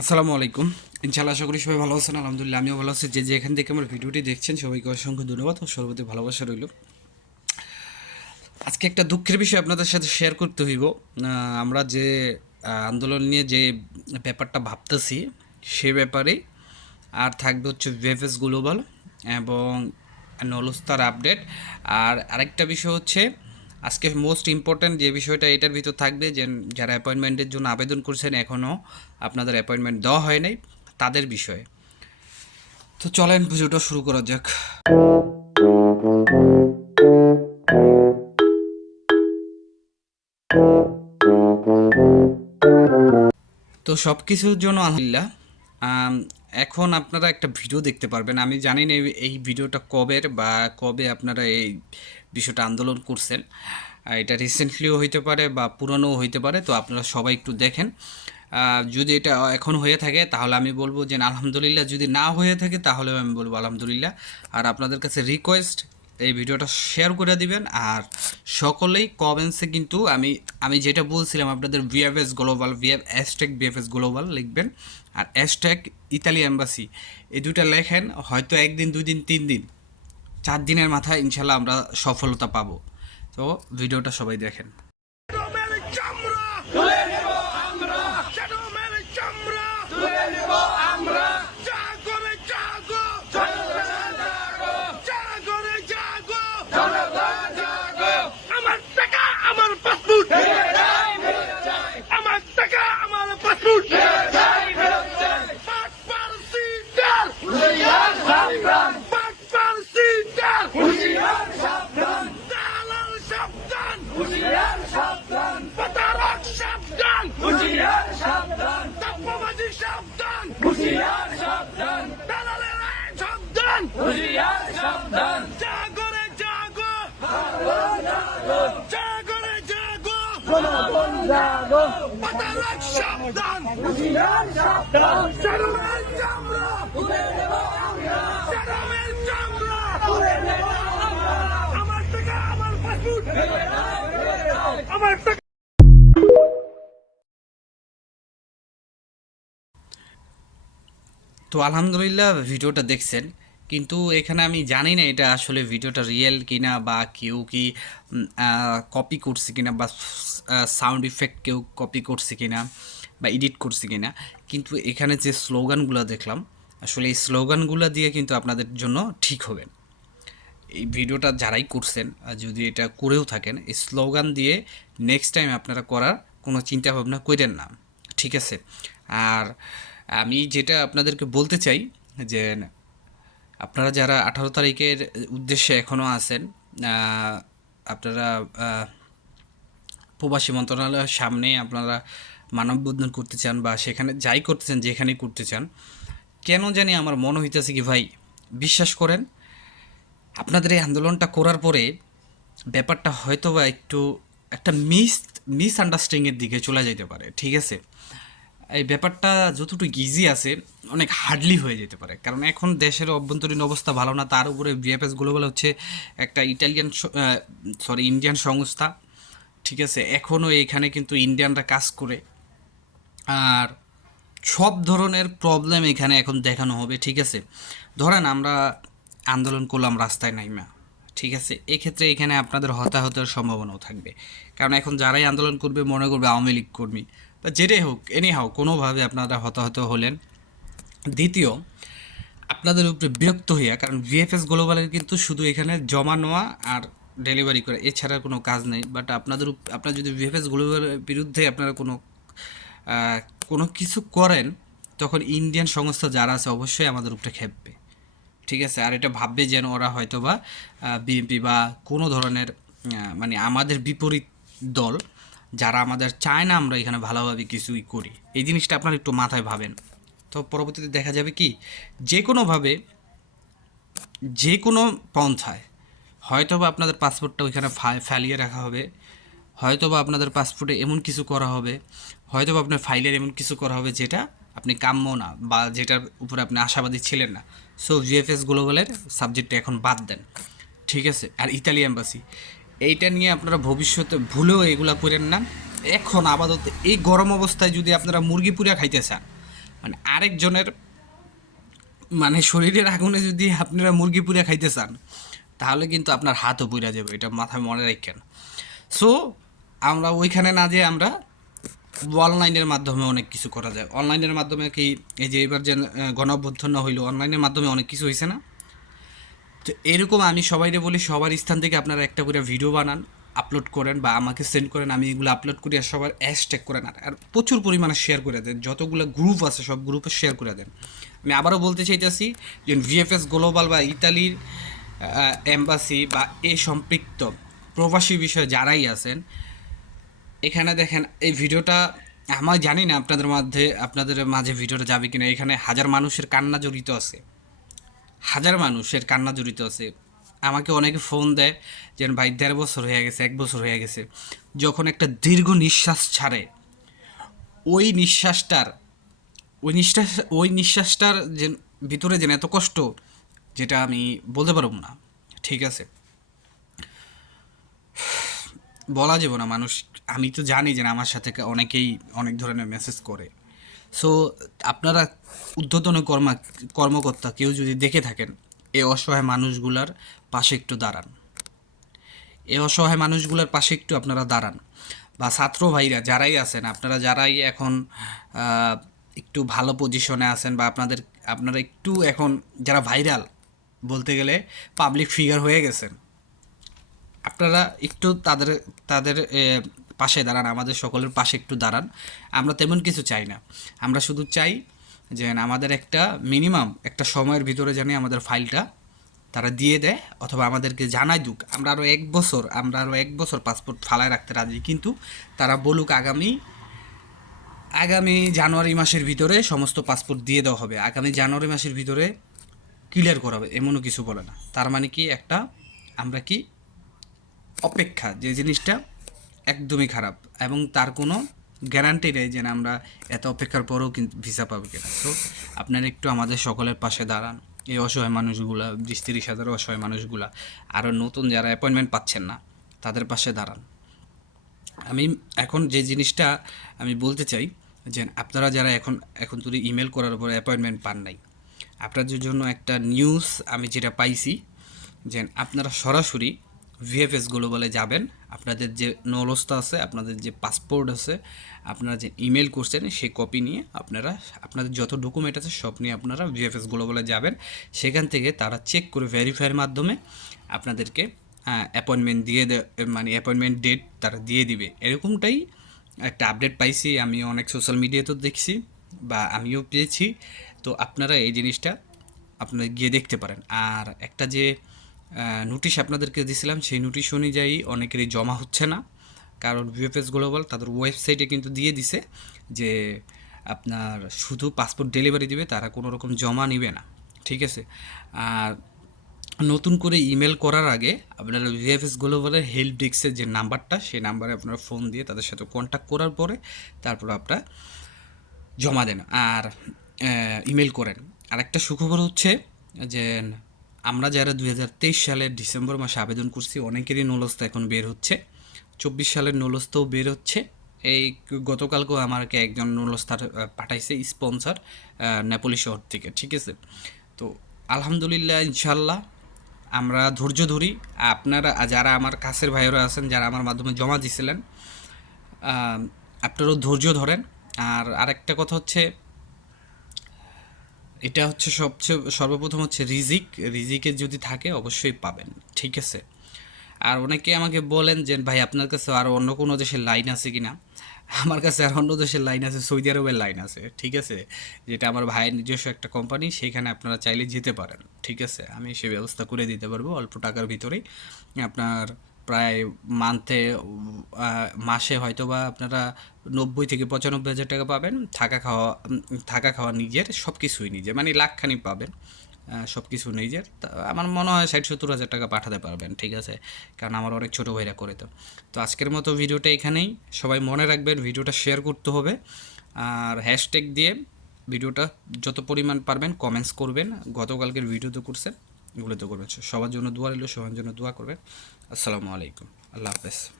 আসসালামু আলাইকুম। ইনশাআল্লাহ আশা করি সবাই ভালো আছেন, আলহামদুলিল্লাহ আমিও ভালো আছি। যে যে এখান থেকে আমার ভিডিওটি দেখছেন, সবাইকে অসংখ্য ধন্যবাদ ও ভালোবাসা রইল। আজকে একটা দুঃখের বিষয় আপনাদের সাথে শেয়ার করতে হইব। আমরা যে আন্দোলন নিয়ে যে ব্যাপারটা ভাবতেছি, সে ব্যাপারে আর থাকবে হচ্ছে ভেফেস গ্লোবাল এবং নলস্তার আপডেট আর আরেকটা বিষয় হচ্ছে আজকে মোস্ট ইম্পর্ট্যান্ট যে বিষয়টা এটার ভিতর থাকবে যে যারা অ্যাপয়েন্টমেন্টের জন্য আবেদন করছেন এখনও আপনাদের অ্যাপয়েন্টমেন্ট দেওয়া হয় নাই, তাদের বিষয়ে। তো চলেন ভিডিওটা শুরু করা যাক। তো সব কিছুর জন্য আলহামদুলিল্লাহ এখন আপনারা একটা ভিডিও দেখতে পারবেন। আমি জানি না এই- ভিডিওটা কবের বা কবে আপনারা এই বিষয়টা আন্দোলন করছেন। এটা রিসেন্টলিও হইতে পারে বা পুরনোও হইতে পারে, তো আপনারা সবাই একটু দেখেন। যদি এটা এখন হয়ে থাকে, তাহলে আমি বলব যে আলহামদুলিল্লাহ। যদি না হয়ে থাকে তাহলে আমি বলব আলহামদুলিল্লাহ। আর আপনাদের কাছে রিকোয়েস্ট এই ভিডিওটা শেয়ার করে দিবেন। আর সকলেই কমেন্টসে কিন্তু আমি আমি যেটা বলছিলাম আপনাদের VFS global VF hashtag VFS global লিখবেন। আর অ্যাসটেক ইতালি এম্বাসি এই দুটা লেখেন, হয়তো একদিন দুই দিন তিন দিন চার দিনের মাথায় ইনশাল্লাহ আমরা সফলতা পাবো। তো ভিডিওটা সবাই দেখেন। তো আলহামদুলিল্লাহ ভিডিওটা দেখছেন। কিন্তু এখানে আমি জানি না এটা আসলে ভিডিওটা রিয়েল কিনা বা কেউ কি কপি করছে কিনা বা সাউন্ড ইফেক্ট কেউ কপি করছে কিনা বা এডিট করছে কিনা। কিন্তু এখানে যে স্লোগানগুলো দেখলাম, আসলে এই স্লোগানগুলো দিয়ে কিন্তু আপনাদের জন্য ঠিক হবে। এই ভিডিওটা যারাই করছেন যদি এটা করেও থাকেন, এই স্লোগান দিয়ে নেক্সট টাইম আপনারা করার কোনো চিন্তা ভাবনা করেন না। ঠিক আছে? আর আমি যেটা আপনাদেরকে বলতে চাই যে আপনারা যারা আঠারো তারিখের উদ্দেশ্যে এখনও আছেন আপনারা প্রবাসী মন্ত্রণালয়ের সামনে আপনারা মানববন্ধন করতে চান বা সেখানে যাই করতে চান, যেখানেই করতে চান, কেন জানি আমার মনে হইতেছে কি, ভাই, বিশ্বাস করেন, আপনাদের এই আন্দোলনটা করার পরে ব্যাপারটা হয়তো বা একটু একটা মিস মিস আন্ডারস্ট্যান্ডিংয়ের দিকে চলে যেতে পারে, ঠিক আছে? এই ব্যাপারটা যতটুকু ইজি আছে, অনেক হার্ডলি হয়ে যেতে পারে। কারণ এখন দেশের অভ্যন্তরীণ অবস্থা ভালো না, তার উপরে বিএফএস গ্লোবাল হচ্ছে একটা ইটালিয়ান সরি ইন্ডিয়ান সংস্থা, ঠিক আছে? এখনও এখানে কিন্তু ইন্ডিয়ানরা কাজ করে। আর সব ধরনের প্রবলেম এখানে এখন দেখানো হবে, ঠিক আছে? ধরেন আমরা আন্দোলন করলাম, রাস্তায় নাইমা, ঠিক আছে? এক্ষেত্রে এখানে আপনাদের হতাহতের সম্ভাবনাও থাকবে। কারণ এখন যারাই আন্দোলন করবে, মনে করবে আওয়ামী লীগ কর্মী। বা যেটাই হোক এনি হাও কোনোভাবে আপনারা হতাহত হলেন। দ্বিতীয়, আপনাদের উপরে বিরক্ত হইয়া, কারণ ভিএফএস গ্লোবালের কিন্তু শুধু এখানে জমা নেওয়া আর ডেলিভারি করা, এছাড়া কোনো কাজ নেই। বাট আপনাদের আপনার যদি ভিএফএস গ্লোবালের বিরুদ্ধে আপনারা কোনো কোনো কিছু করেন, তখন ইন্ডিয়ান সংস্থা যারা আছে অবশ্যই আমাদের উপরে খেপবে। ঠিক আছে? আর এটা ভাববে যেন ওরা হয়তো বা বিএনপি বা কোনো ধরনের মানে আমাদের বিপরীত দল যারা আমাদের চায় না, আমরা এখানে ভালোভাবে কিছুই করি। এই জিনিসটা আপনারা একটু মাথায় ভাবেন। তো পরবর্তীতে দেখা যাবে কি, যে কোনোভাবে, যে কোনো পন্থায় হয়তো বা আপনাদের পাসপোর্টটা ওইখানে ফেলিয়ে রাখা হবে হয়তো বা আপনাদের পাসপোর্টে এমন কিছু করা হবে হয়তো বা আপনার ফাইলের এমন কিছু করা হবে যেটা আপনি কাম্য না বা যেটার উপরে আপনি আশাবাদী ছিলেন না। সো জিএফএস গ্লোবালের সাবজেক্টটা এখন বাদ দেন। ঠিক আছে? আর ইতালি এম্বাসি এইটা নিয়ে আপনারা ভবিষ্যতে ভুলেও এগুলা করেন না। এখন আপাতত এই গরম অবস্থায় যদি আপনারা মুরগি পুরা খাইতে চান মানে আরেকজনের মানে শরীরের আগুনে যদি আপনারা মুরগি পুড়ে খাইতে চান, তাহলে কিন্তু আপনার হাতও পুড়ে যাবে, এটা মাথায় মনে রাখেন। সো আমরা ওইখানে না যে আমরা অনলাইনের মাধ্যমে অনেক কিছু করা যায়। অনলাইনের মাধ্যমে কি এই যে এবার যে গণ হইল, অনলাইনের মাধ্যমে অনেক কিছু হয়েছে না? তো এরকম আমি সবাইকে বলি, সবার স্থান থেকে আপনারা একটা করে ভিডিও বানান আপলোড করেন বা আমাকে সেন্ড করেন, আমি এগুলো আপলোড করি আর সবার হ্যাশট্যাগ করেন। আর আর প্রচুর পরিমাণে শেয়ার করে দেন, যতগুলো গ্রুপ আছে সব গ্রুপে শেয়ার করে দেন। আমি আবারও বলতে চাইতেছি যে ভিএফএস গ্লোবাল বা ইতালির এম্বাসি বা এ সম্পৃক্ত প্রবাসী বিষয়ে যারাই আছেন, এখানে দেখেন এই ভিডিওটা আমার জানি না আপনাদের মধ্যে, আপনাদের মাঝে ভিডিওটা যাবে কিনা, এখানে হাজার মানুষের কান্না জড়িত আছে। হাজার মানুষের কান্না জড়িত আছে। আমাকে অনেকে ফোন দেয় যে, ভাই, দেড় বছর হয়ে গেছে, এক বছর হয়ে গেছে। যখন একটা দীর্ঘ নিঃশ্বাস ছাড়ে, ওই নিঃশ্বাসটার, ওই নিঃশ্বাস, ওই নিঃশ্বাসটার যে, ভিতরে যেন এত কষ্ট, যেটা আমি বলতে পারব না। ঠিক আছে? বলা যাব না, মানুষ, আমি তো জানি যে, আমার সাথে অনেকেই অনেক ধরনের মেসেজ করে। সো আপনারা উদ্ধতন কর্মা, কর্মকর্তা কেউ যদি দেখে থাকেন এই অসহায় মানুষগুলার পাশে একটু দাঁড়ান। এই অসহায় মানুষগুলোর পাশে একটু আপনারা দাঁড়ান। বা ছাত্র ভাইরা যারাই আছেন, আপনারা যারাই এখন একটু ভালো পজিশনে আছেন বা আপনাদের, আপনারা একটু এখন যারা ভাইরাল বলতে গেলে পাবলিক ফিগার হয়ে গেছেন, আপনারা একটু তাদের তাদের পাশে দাঁড়ান, আমাদের সকলের পাশে একটু দাঁড়ান। আমরা তেমন কিছু চাই না। আমরা শুধু চাই যে আমাদের একটা মিনিমাম একটা সময়ের ভিতরে জানি আমাদের ফাইলটা তারা দিয়ে দেয় অথবা আমাদেরকে জানাই দুক। আমরা আরও এক বছর, আমরা আরও এক বছর পাসপোর্ট ফালায় রাখতে রাজি, কিন্তু তারা বলুক আগামী আগামী জানুয়ারি মাসের ভিতরে সমস্ত পাসপোর্ট দিয়ে দেওয়া হবে। আগামী জানুয়ারি মাসের ভিতরে ক্লিয়ার করা হবে, এমনও কিছু বলে না। তার মানে কি একটা, আমরা কি অপেক্ষা যে জিনিসটা একদমই খারাপ এবং তার কোনো গ্যারান্টি নেই যে আমরা এত অপেক্ষার পরেও কিন্তু ভিসা পাবো কিনা। সো আপনারা একটু আমাদের সকলের পাশে দাঁড়ান। এই অসহায় মানুষগুলা বিশ তিরিশ হাজার অসহায় মানুষগুলা আরও নতুন যারা অ্যাপয়েন্টমেন্ট পাচ্ছেন না, তাদের পাশে দাঁড়ান। আমি এখন যে জিনিসটা আমি বলতে চাই, যে আপনারা যারা এখন এখন যদি ইমেল করার পর অ্যাপয়েন্টমেন্ট পান নাই, আপনাদের জন্য একটা নিউজ আমি যেটা পাইছি, যে আপনারা সরাসরি ভিএফএস গ্লোবালে যাবেন আপনাদের যে নলস্তা আছে, আপনাদের যে পাসপোর্ট আছে, আপনারা যে ইমেল করছেন, সেই কপি নিয়ে আপনারা, আপনাদের যত ডকুমেন্ট আছে, সব নিয়ে আপনারা ভিএফএস গ্লোবালে যাবেন। সেখান থেকে তারা চেক করে ভেরিফাইয়ের মাধ্যমে আপনাদেরকে অ্যাপয়েন্টমেন্ট দিয়ে মানে অ্যাপয়েন্টমেন্ট ডেট তারা দিয়ে দিবে। এরকমটাই একটা আপডেট পাইছি আমি অনেক সোশ্যাল মিডিয়াতেও দেখছি বা আমিও পেয়েছি। তো আপনারা এই জিনিসটা আপনারা গিয়ে দেখতে পারেন। আর একটা যে নোটিশ আপনাদেরকে দিয়েছিলাম সেই নোটিশ অনুযায়ী অনেকেরই জমা হচ্ছে না। কারণ ভিএফএস গ্লোবাল তাদের ওয়েবসাইটে কিন্তু দিয়ে দিছে যে আপনার শুধু পাসপোর্ট ডেলিভারি দিবে, তারা কোনো রকম জমা নেবে না। ঠিক আছে? আর নতুন করে ইমেল করার আগে আপনারা ভিএফএস গ্লোবালের হেল্প ডেস্কের যে নাম্বারটা, সেই নাম্বারে আপনারা ফোন দিয়ে তাদের সাথে কন্ট্যাক্ট করার পরে তারপর আপনারা জমা দেন আর ইমেল করেন। আর একটা সুখবর হচ্ছে যে আমরা যারা দুই হাজার তেইশ সালের ডিসেম্বর মাসে আবেদন করছি, অনেকেরই নলস্তা এখন বের হচ্ছে। চব্বিশ সালের নলস্তাও বের হচ্ছে। এই গতকালকেও আমাকে একজন নলস্তার পাঠাইছে স্পন্সর নেপোলি শহর থেকে, ঠিক আছে? তো আলহামদুলিল্লাহ ইনশাল্লাহ আমরা ধৈর্য ধরি। আপনারা, যারা আমার কাছের ভাইয়েরা আছেন, যারা আমার মাধ্যমে জমা দিছিলেন আপনারাও ধৈর্য ধরেন। আর আরেকটা কথা হচ্ছে এটা হচ্ছে সবচেয়ে, সর্বপ্রথম হচ্ছে রিজিক। রিজিকের যদি থাকে, অবশ্যই পাবেন, ঠিক আছে? আর অনেকে আমাকে বলেন যে, ভাই, আপনার কাছে আর অন্য কোনো দেশের লাইন আছে কি না আমার কাছে আর অন্য দেশের লাইন আছে, সৌদি আরবের লাইন আছে, ঠিক আছে? যেটা আমার ভাইয়ের নিজস্ব একটা কোম্পানি সেইখানে আপনারা চাইলে যেতে পারেন, ঠিক আছে? আমি সে ব্যবস্থা করে দিতে পারব, অল্প টাকার ভিতরেই। আপনার প্রায় মান্থে মাসে হয়তো বা আপনারা নব্বই থেকে পঁচানব্বই হাজার টাকা পাবেন। থাকা খাওয়া থাকা খাওয়া নিজের সব কিছুই নিজের মানে লাখখানি পাবেন। সব কিছু নিজের। আমার মনে হয় ষাট সত্তর হাজার টাকা পাঠাতে পারবেন, ঠিক আছে? কারণ আমার অনেক ছোটো ভাইরা করে তো। তো আজকের মতো ভিডিওটা এখানেই। সবাই মনে রাখবেন, ভিডিওটা শেয়ার করতে হবে। আর হ্যাশট্যাগ দিয়ে ভিডিওটা যত পরিমাণ পারবেন কমেন্টস করবেন। গতকালকের ভিডিও তো করছেন। এগুলো তো করবেন। সবার জন্য দোয়া রইল, সবার জন্য দোয়া করবেন। আসসালামু আলাইকুম। আল্লাহ হাফেজ।